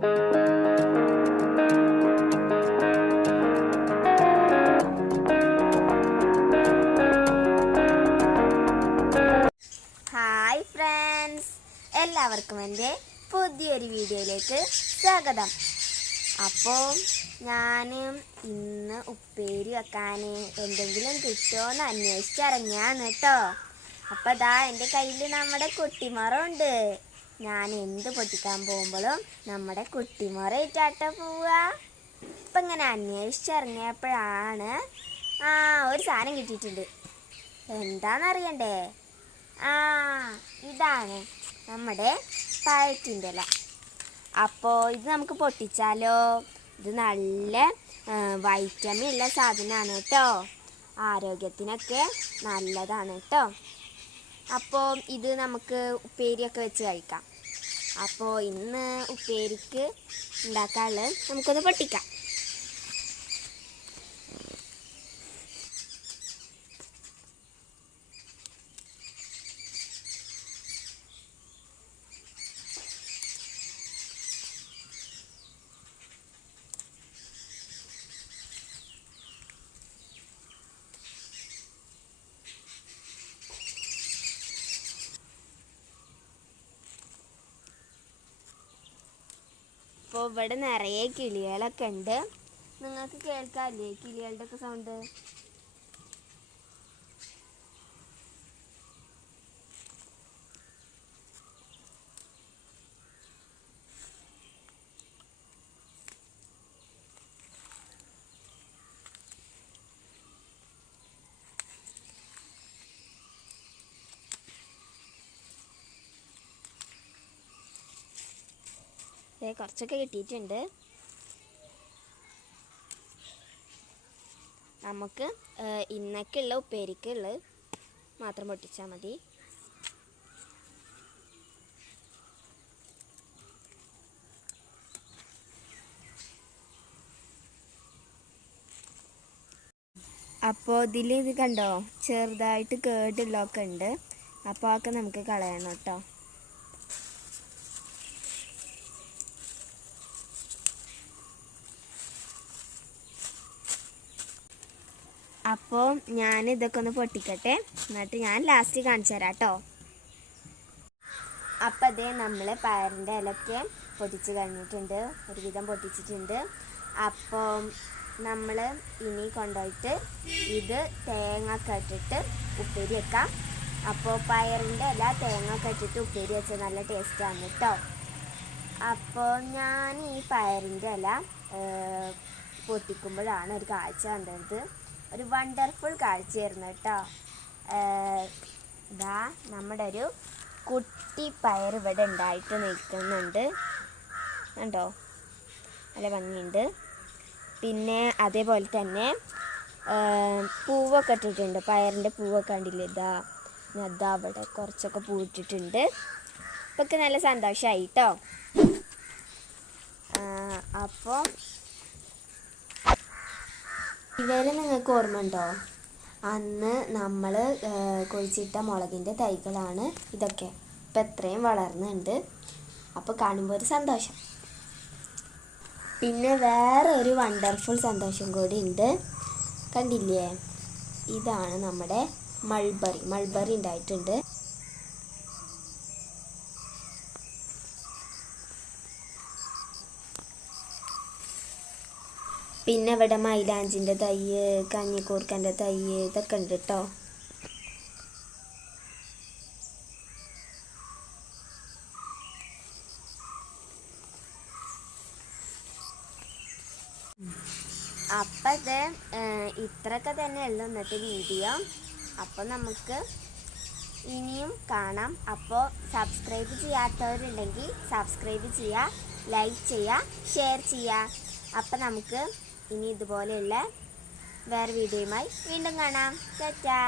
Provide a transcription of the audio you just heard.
Hi friends എല്ലാവർക്കും എന്റെ പുതിയൊരു വീഡിയോയിലേക്ക് സ്വാഗതം. അപ്പോൾ ഞാൻ ഇന്ന് ഉപ്പേരി വെക്കാൻ എന്തെങ്കിലും കിട്ടുമോ എന്ന് അന്വേഷിച്ചിറങ്ങിയാണ് കേട്ടോ. അപ്പോൾ ദാ എന്റെ കയ്യിൽ നമ്മുടെ കുട്ടിമറമുണ്ട്. ഞാൻ എന്ത് പൊട്ടിക്കാൻ പോകുമ്പോഴും നമ്മുടെ കുട്ടിമുറയിട്ടാട്ട പോവുക ഇപ്പം ഇങ്ങനെ അന്വേഷിച്ചിറങ്ങിയപ്പോഴാണ് ആ ഒരു സാധനം കിട്ടിയിട്ടുണ്ട്. എന്താണെന്നറിയണ്ടേ ആ ഇതാണ് നമ്മുടെ പഴത്തിന്റെ ഇല. അപ്പോൾ ഇത് നമുക്ക് പൊട്ടിച്ചാലോ? ഇത് നല്ല വൈറ്റമിൻ ഉള്ള സാധനമാണ് കേട്ടോ. ആരോഗ്യത്തിനൊക്കെ നല്ലതാണ് കേട്ടോ. അപ്പോൾ ഇത് നമുക്ക് ഉപ്പേരിയൊക്കെ വെച്ച് കഴിക്കാം. അപ്പോൾ ഇന്ന് ഉപ്പേരിക്ക് ഉണ്ടാക്കാനുള്ളത് നമുക്കൊന്ന് പൊട്ടിക്കാം. അപ്പോൾ ഇവിടെ നിറയെ കിളികളൊക്കെ ഉണ്ട്. നിങ്ങൾക്ക് കേൾക്കാല്ലേ കിളികളുടെ ഒക്കെ സൗണ്ട് കുറച്ചൊക്കെ കിട്ടിയിട്ടുണ്ട്. നമുക്ക് ഏഹ്, ഇന്നൊക്കെയുള്ള ഉപ്പേരിക്കുള്ളത് മാത്രം പൊട്ടിച്ചാൽ മതി. അപ്പോൾ ഇതിൽ ഇത് കണ്ടോ? ചെറുതായിട്ട് കേടുള്ളതൊക്കെ ഉണ്ട്. അപ്പോൾ അതൊക്കെ നമുക്ക് കളയണം കേട്ടോ. അപ്പോൾ ഞാൻ ഇതൊക്കെ ഒന്ന് പൊട്ടിക്കട്ടെ. എന്നിട്ട് ഞാൻ ലാസ്റ്റ് കാണിച്ചു തരാം കേട്ടോ അപ്പം അതേ നമ്മൾ പയറിന്റെ ഇലക്കെ പൊട്ടിച്ച് കഴിഞ്ഞിട്ടുണ്ട്. ഒരുവിധം പൊട്ടിച്ചിട്ടുണ്ട്. അപ്പോൾ നമ്മൾ ഇനി കൊണ്ടുപോയിട്ട് ഇത് തേങ്ങ കട്ടിട്ട് ഉപ്പേരി വെക്കാം. അപ്പോൾ പയറിന്റെ ഇല തേങ്ങ കട്ടിട്ട് ഉപ്പേരി വെച്ചാൽ നല്ല ടേസ്റ്റാണ് കേട്ടോ അപ്പോൾ ഞാൻ ഈ പയറിന്റെ ഇല പൊട്ടിക്കുമ്പോഴാണ് ഒരു കാഴ്ച കണ്ടത്. ഒരു വണ്ടർഫുൾ കാഴ്ചയായിരുന്നു കേട്ടോ. ഇതാ നമ്മുടെ ഒരു കുട്ടി പയർ ഇവിടെ ഉണ്ടായിട്ട് നിൽക്കുന്നുണ്ട്. കണ്ടോ? നല്ല ഭംഗിയുണ്ട്. പിന്നെ അതേപോലെ തന്നെ പൂവൊക്കെ ഇട്ടിട്ടുണ്ട്. പയറിന്റെ പൂവൊക്കെ കണ്ടില്ലേ? ഇതാ അതാ അവിടെ കുറച്ചൊക്കെ പൂവിട്ടിട്ടുണ്ട് ഇപ്പൊക്കെ നല്ല സന്തോഷമായി കേട്ടോ. അപ്പോൾ ഇവരെ നിങ്ങൾക്ക് ഓർമ്മയുണ്ടോ? അന്ന് നമ്മൾ കുഴിച്ചിട്ട മുളകിന്റെ തൈകളാണ് ഇതൊക്കെ. ഇപ്പം എത്രയും വളർന്നുണ്ട്. അപ്പോൾ കാണുമ്പോൾ ഒരു സന്തോഷം. പിന്നെ വേറെ ഒരു വണ്ടർഫുൾ സന്തോഷം കൂടി ഉണ്ട് കണ്ടില്ലേ? ഇതാണ് നമ്മുടെ മൾബറി. മൾബറി ഉണ്ടായിട്ടുണ്ട് പിന്നെ ഇവിടെ മൈലാഞ്ചിന്റെ തൈ കഞ്ഞിക്കൂർക്കന്റെ തൈ ഇതൊക്കെ ഉണ്ട് കേട്ടോ അപ്പം ഇത് ഇത്രയൊക്കെ തന്നെ ഉള്ളു ഇന്നത്തെ വീഡിയോ. അപ്പോൾ നമുക്ക് ഇനിയും കാണാം. അപ്പോൾ സബ്സ്ക്രൈബ് ചെയ്യാത്തവരുണ്ടെങ്കിൽ സബ്സ്ക്രൈബ് ചെയ്യുക ലൈക്ക് ചെയ്യുക ഷെയർ ചെയ്യുക. അപ്പം നമുക്ക് ഇനി ഇതുപോലെയുള്ള വേറെ വീഡിയോയുമായി വീണ്ടും കാണാം. ടാറ്റാ.